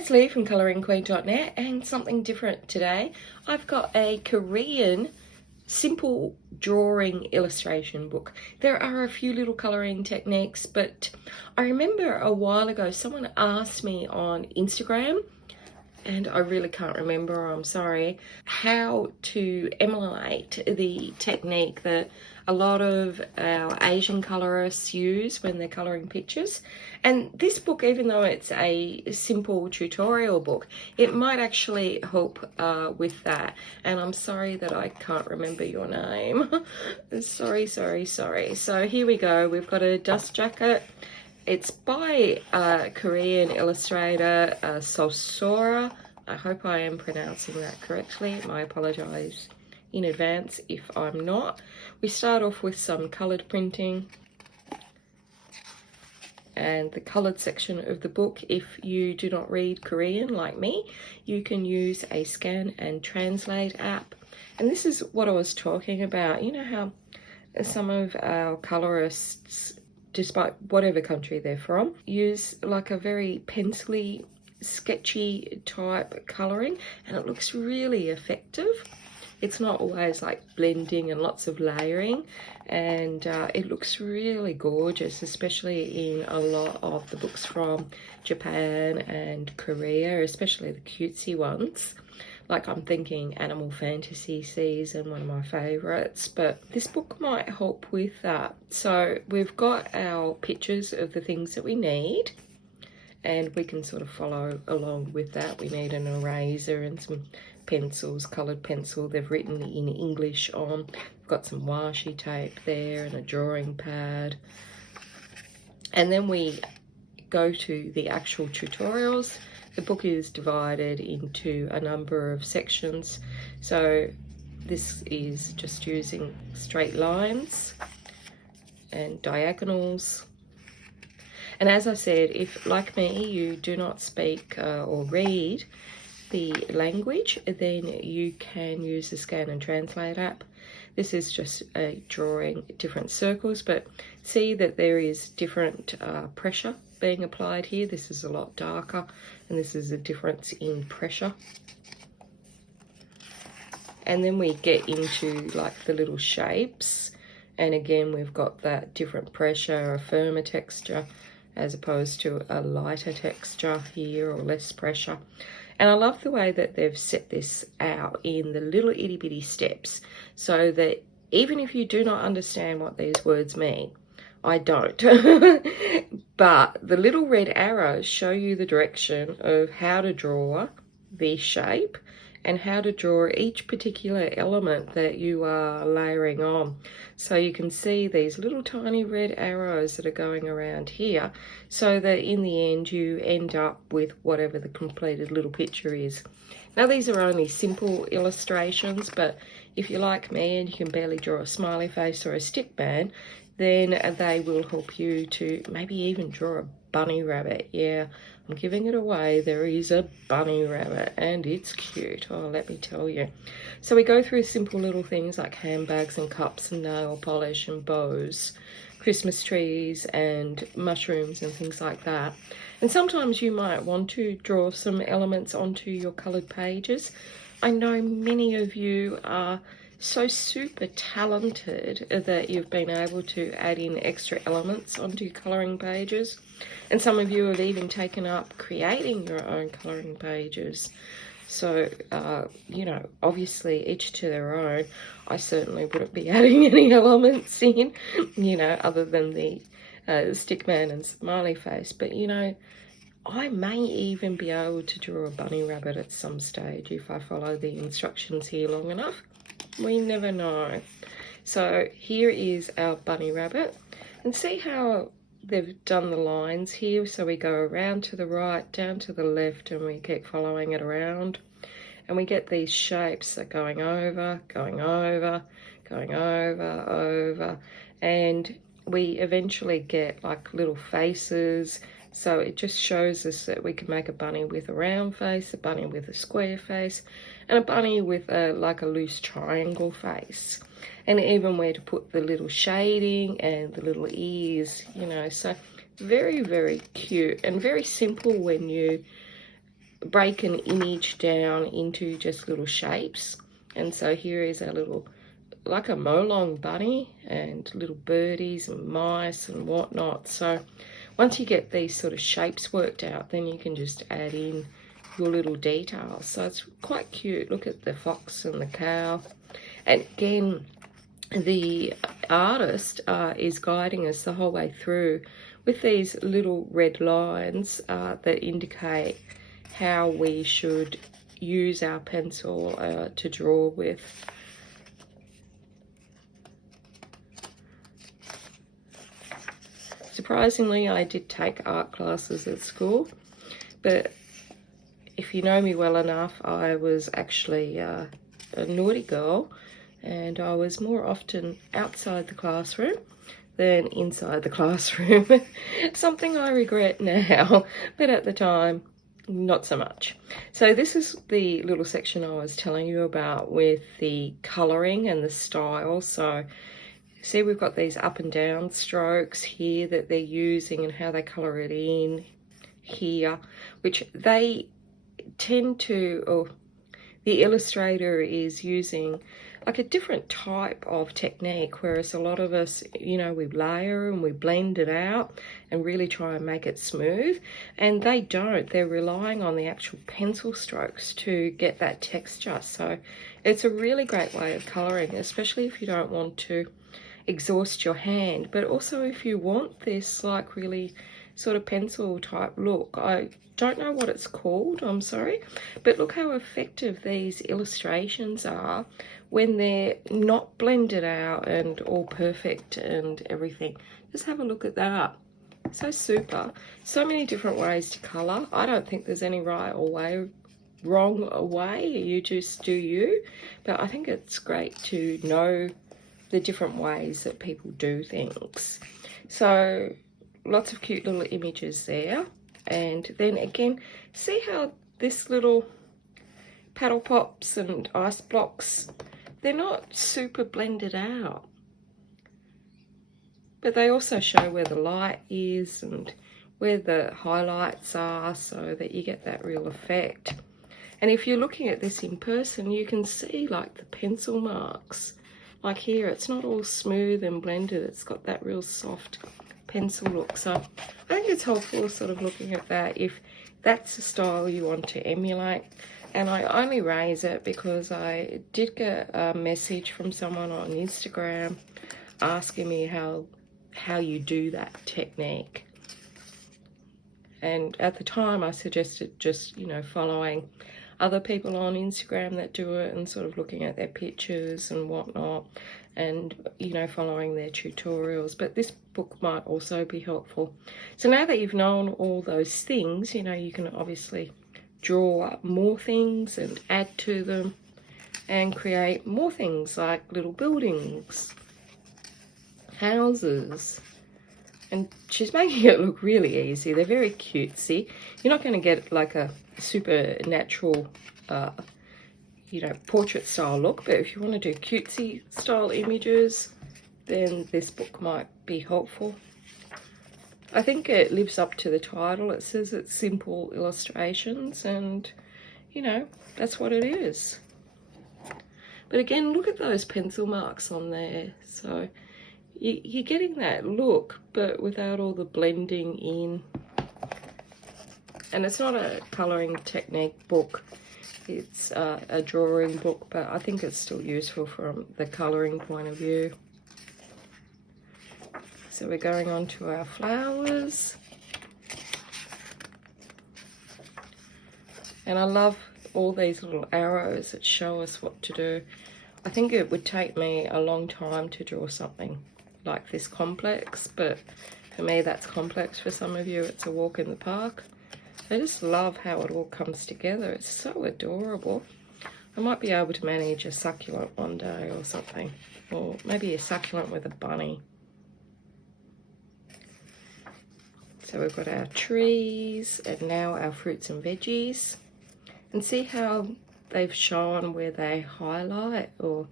it's Lee from coloringqueen.net, and something different today. I've got a Korean simple drawing illustration book. There are a few little colouring techniques, but I remember a while ago someone asked me on Instagram, and I really can't remember, I'm sorry, how to emulate the technique that a lot of our Asian colorists use when they're colouring pictures. And this book, even though it's a simple tutorial book, it might actually help with that. And I'm sorry that I can't remember your name. sorry. So here we go. We've got a dust jacket. It's by Korean illustrator Sosora. I hope I am pronouncing that correctly. I apologise in advance if I'm not. We start off with some coloured printing. And the coloured section of the book, if you do not read Korean like me, you can use a scan and translate app. And this is what I was talking about. You know how some of our colourists, despite whatever country they're from, use like a very pencily, sketchy type colouring, and it looks really effective. It's not always like blending and lots of layering, and it looks really gorgeous, especially in a lot of the books from Japan and Korea, especially the cutesy ones. Like I'm thinking Animal Fantasy Season, one of my favourites, but this book might help with that. So we've got our pictures of the things that we need, and we can sort of follow along with that. We need an eraser and some pencils, coloured pencil. They've written in English on. We've got some washi tape there and a drawing pad. And then we go to the actual tutorials. The book is divided into a number of sections. So this is just using straight lines and diagonals. And as I said, if, like me, you do not speak or read the language, then you can use the Scan and Translate app. This is just drawing different circles, but see that there is different pressure being applied here. This is a lot darker, and this is a difference in pressure. And then we get into like the little shapes, and again we've got that different pressure, a firmer texture as opposed to a lighter texture here, or less pressure. And I love the way that they've set this out in the little itty bitty steps, so that even if you do not understand what these words mean, I don't, but the little red arrows show you the direction of how to draw the shape and how to draw each particular element that you are layering on. So you can see these little tiny red arrows that are going around here, so that in the end you end up with whatever the completed little picture is. Now these are only simple illustrations, but if you're like me and you can barely draw a smiley face or a stick man, then they will help you to maybe even draw a bunny rabbit. Yeah, I'm giving it away. There is a bunny rabbit, and it's cute. Oh, let me tell you. So we go through simple little things like handbags and cups and nail polish and bows, Christmas trees and mushrooms and things like that. And sometimes you might want to draw some elements onto your coloured pages. I know many of you are so super talented that you've been able to add in extra elements onto your colouring pages, and some of you have even taken up creating your own colouring pages. So you know, obviously each to their own. I certainly wouldn't be adding any elements in, you know, other than the stickman and smiley face, but you know, I may even be able to draw a bunny rabbit at some stage if I follow the instructions here long enough. We never know. So here is our bunny rabbit, and see how they've done the lines here. So we go around to the right, down to the left, and we keep following it around, and we get these shapes that going over, going over, going over, over, and we eventually get like little faces. So it just shows us that we can make a bunny with a round face, a bunny with a square face, and a bunny with like a loose triangle face. And even where to put the little shading and the little ears, you know. So very, very cute and very simple when you break an image down into just little shapes. And so here is a little, like a Molong bunny, and little birdies and mice and whatnot. So once you get these sort of shapes worked out, then you can just add in your little details. So it's quite cute. Look at the fox and the cow. And again, the artist is guiding us the whole way through with these little red lines that indicate how we should use our pencil to draw with. Surprisingly, I did take art classes at school, but if you know me well enough, I was actually a naughty girl, and I was more often outside the classroom than inside the classroom. Something I regret now, but at the time, not so much. So this is the little section I was telling you about with the colouring and the style. So see, we've got these up and down strokes here that they're using and how they colour it in here, which they tend to, or the illustrator is using like a different type of technique, whereas a lot of us, you know, we layer and we blend it out and really try and make it smooth, and they don't. They're relying on the actual pencil strokes to get that texture. So it's a really great way of colouring, especially if you don't want to exhaust your hand, but also if you want this like really sort of pencil type look. I don't know what it's called, I'm sorry, but look how effective these illustrations are when they're not blended out and all perfect and everything. Just have a look at that. So super. So many different ways to colour. I don't think there's any right or wrong way. You just do you. But I think it's great to know the different ways that people do things. So lots of cute little images there. And then again, see how this little paddle pops and ice blocks, they're not super blended out, but they also show where the light is and where the highlights are, so that you get that real effect. And if you're looking at this in person, you can see like the pencil marks. Like here, it's not all smooth and blended. It's got that real soft pencil look. So I think it's helpful sort of looking at that if that's the style you want to emulate. And I only raise it because I did get a message from someone on Instagram asking me how you do that technique. And at the time I suggested just, you know, following other people on Instagram that do it and sort of looking at their pictures and whatnot, and, you know, following their tutorials. But this book might also be helpful. So now that you've known all those things, you know, you can obviously draw up more things and add to them and create more things like little buildings, houses. And she's making it look really easy. They're very cutesy. You're not going to get like a super natural, you know, portrait style look, but if you want to do cutesy style images, then this book might be helpful. I think it lives up to the title. It says it's simple illustrations, and, you know, that's what it is. But again, look at those pencil marks on there. So you're getting that look, but without all the blending in. And it's not a colouring technique book. It's a drawing book, but I think it's still useful from the colouring point of view. So we're going on to our flowers. And I love all these little arrows that show us what to do. I think it would take me a long time to draw something like this complex, but for me that's complex. For some of you it's a walk in the park. I just love how it all comes together. It's so adorable. I might be able to manage a succulent one day or something, or maybe a succulent with a bunny. So we've got our trees and now our fruits and veggies, and see how they've shown where they highlight or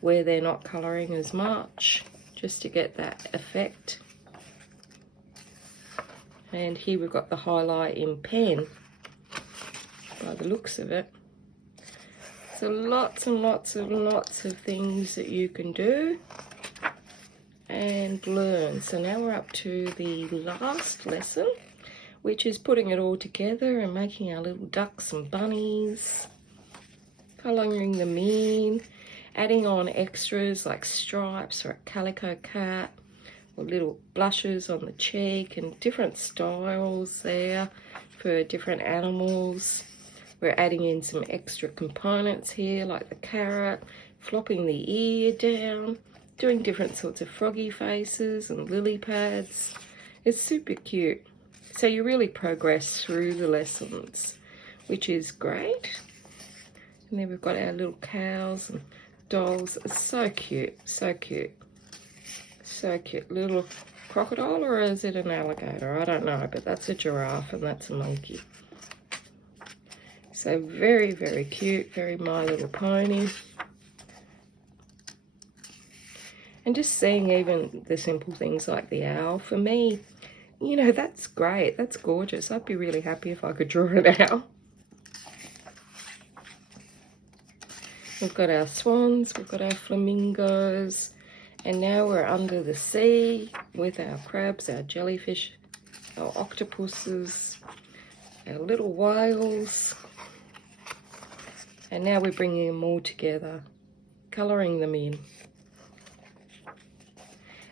where they're not colouring as much, just to get that effect. And here we've got the highlight in pen. by the looks of it. So lots and lots of things that you can do and learn. So now we're up to the last lesson, which is putting it all together and making our little ducks and bunnies, colouring them in, adding on extras like stripes or a calico cat, or little blushes on the cheek, and different styles there for different animals. We're adding in some extra components here like the carrot, flopping the ear down, doing different sorts of froggy faces and lily pads. It's super cute. So you really progress through the lessons, which is great. And then we've got our little cows and dolls. It's so cute, so cute. So cute. Little crocodile, or is it an alligator? I don't know, but that's a giraffe and that's a monkey. So very, very cute, very My Little Pony. And just seeing even the simple things like the owl, for me, you know, that's great. That's gorgeous. I'd be really happy if I could draw an owl. We've got our swans, we've got our flamingos, and now we're under the sea with our crabs, our jellyfish, our octopuses, our little whales. And now we're bringing them all together, colouring them in.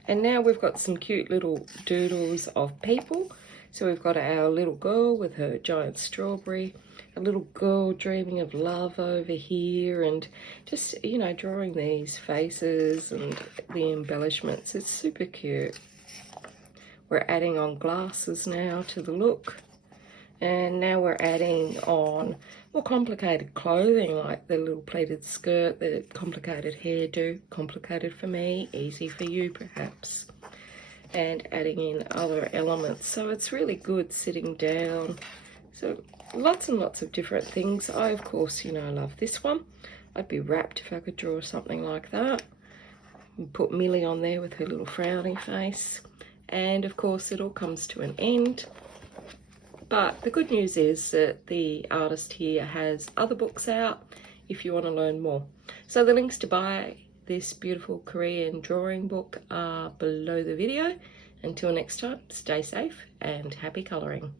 And now we've got some cute little doodles of people. So we've got our little girl with her giant strawberry, a little girl dreaming of love over here, and just, you know, drawing these faces and the embellishments. It's super cute. We're adding on glasses now to the look. And now we're adding on more complicated clothing, like the little pleated skirt, the complicated hairdo, complicated for me, easy for you perhaps, and adding in other elements. So it's really good sitting down. So lots and lots of different things. I, of course, you know, love this one. I'd be rapt if I could draw something like that. And put Millie on there with her little frowny face. And of course it all comes to an end. But the good news is that the artist here has other books out if you want to learn more. So the links to buy this beautiful Korean drawing book are below the video. Until next time, stay safe and happy colouring.